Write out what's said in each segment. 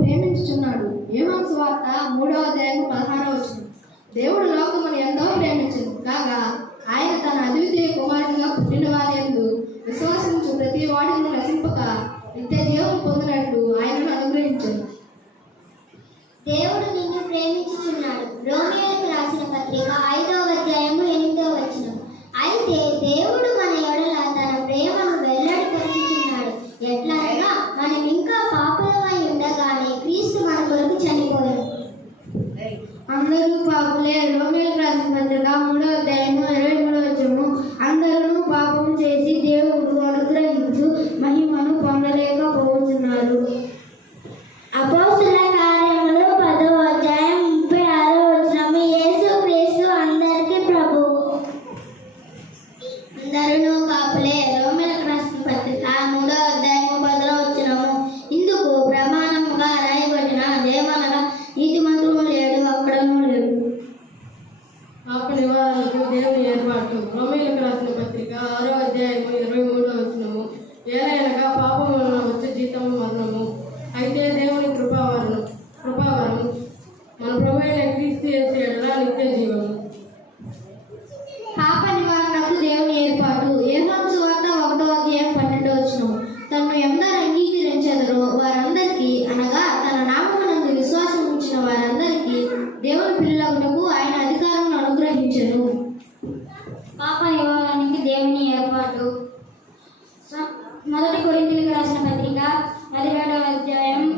ప్రేమించుచున్నాడు. యోహాను సువార్త 3:16. దేవుడు లోకమును ఎంతో ప్రేమించును కాగా ఆయన తన అద్వితీయ కుమారునిగా పుట్టిన వారి యందు విశ్వాసించు ప్రతి వాడిని రక్షింపక నిత్య జీవం పొందినట్లు ఆయనను అనుగ్రహించును. దేవుడు నిన్ను ప్రేమించుచున్నాడు. రోమియోలకు రాసిన పత్రిక 5:8. అయితే దేవుడు మన ఎడల తన ప్రేమను వెల్లడిపరుచుచున్నాడు. ఎట్లనగా మనం ఇంకా పాపులమై ఉండగానే క్రీస్తు మన కొరకు చనిపోయాడు. అందరూ పాపులే. రోమియోలకు రాసిన పత్రిక 3:23. అందరూ పాపము చేసి దేవుడు అనుగ్రహించు మహిమను పొందలేకపోతున్నారు. అపోస్తలుల కార్యములు 10:36. యేసు క్రీస్తు అందరికీ ప్రభువు. అందరూ పాపులే. రోమియోలకు రాసిన పత్రిక 3:10. ఇందుకు ప్రమాణముగా రాయబడిన దేవనగా నీతిమంతుడు లేడు, ఒక్కడనూ లేడు. పాప నివారణకు దేవుని ఏర్పాటు. రోమీయులకు రాసిన పత్రిక 6:23. ఏలైనగా పాపము వలన వచ్చే జీతము మరణము, అయితే దేవుని కృపావరం మన ప్రభు అయిన క్రీస్తు యేసు ఎడల నిత్య జీవము. పాప నివారణకు దేవుని ఏర్పాటు. యోహాను సువార్త 1:12. తనను ఎందరు అంగీకరించెదరో వారందరికీ, అనగా తన నామమునందు విశ్వాసం ఉంచిన వారందరికీ దేవుని పిల్లలకు ఆయన అధికారం అనుగ్రహించెను. పాప నివారణకి దేవుని ఏర్పాటు. 1 కొరింథీయులకు రాసిన పత్రిక 17:17.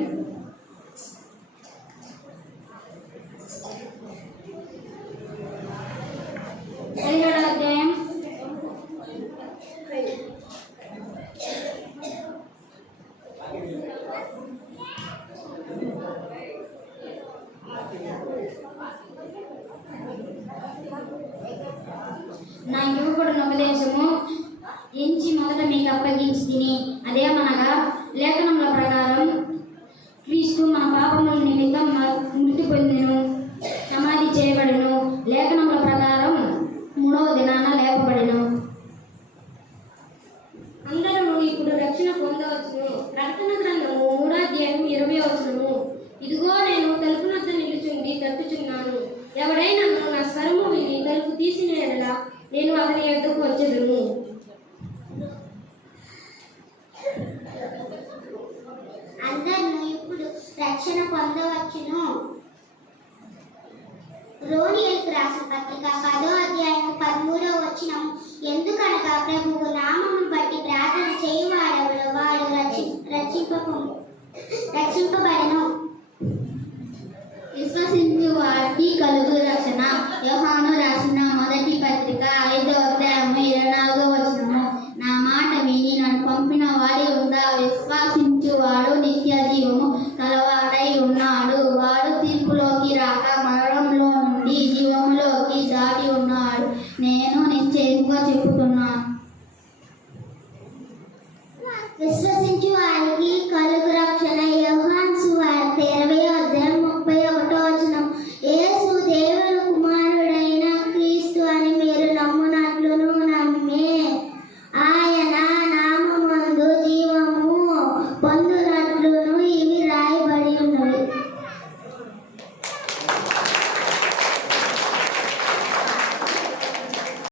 నా యువకుడు ఉపదేశము ఎంచి మొదట మీకు అప్పగించి తిని, అదేమనగా లేఖనముల ప్రకారం క్రీస్తు మన పాపముల నిమిత్తం మృతి పొందెను, సమాధి చేయబడెను, లేఖనముల ప్రకారం 3వ దినాన లేపబడెను. అందరూ ఇప్పుడు రక్షణ పొందవచ్చును. ప్రకటన గ్రంథము 3:20. ఇదిగో నేను తలుపు వద్ద నిలుచుండి తట్టుచున్నాను. ఎవడైనా నా స్వరము విని తలుపు తీసిన యెడల నేను అతని యొద్దకు వచ్చెదను. అందరూ ఇప్పుడు రక్షణ పొందవచ్చును. రోమియోలకు రాసిన పత్రిక 10:13. ఎందుకనగా ప్రభువు నామమును బట్టి ప్రార్థన చేయువాడెవడో వాడు రక్షింపబడెను. విశ్వసించు వారికి కలుగు రక్షణ. యోహాను రాసిన మొదటి పత్రిక 5:24. నా మాట విని నన్ను పంపిన వాడి ఉందా విశ్వసించు వాడు నిత్య జీవము కలవాడై ఉన్నాడు. వాడు తీర్పులోకి రాక మరణంలో నుండి జీవములోకి దాటి ఉన్నాడు. నేను నిశ్చయంగా చెబుతున్నాను. విశ్వసించు వారికి కలుగు